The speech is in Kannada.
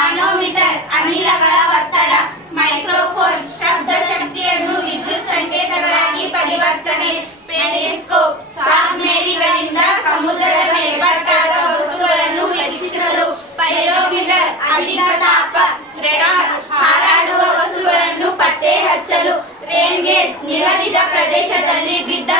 ಮಾನೋಮೀಟರ್ ಅನಿಲಗಳ ಒತ್ತಡ, ಮೈಕ್ರೋಫೋನ್ ಶಬ್ದ ಶಕ್ತಿಯನ್ನು ವಿದ್ಯುತ್ ಸಂಕೇತಗಳಾಗಿ ಪರಿವರ್ತನೆ, ಪೆರಿಸ್ಕೋಪ್ ಸಬ್ಮೇರಿನ್ಗಳಿಂದ ಸಮುದ್ರದ ಮೇಲ್ಮಟ್ಟದ ವಸ್ತುಗಳನ್ನು ವೀಕ್ಷಿಸಲು, ಪೈರೋಮೀಟರ್ ಅಧಿಕ ತಾಪ, ರೆಡಾರ್ ಹಾರಾಡುವ ವಸ್ತುಗಳನ್ನು ಪತ್ತೆ ಹಚ್ಚಲು, ರೇನ್ ಗೇಜ್ ನಿಗದಿತ ಪ್ರದೇಶದಲ್ಲಿ ಬಿದ್ದ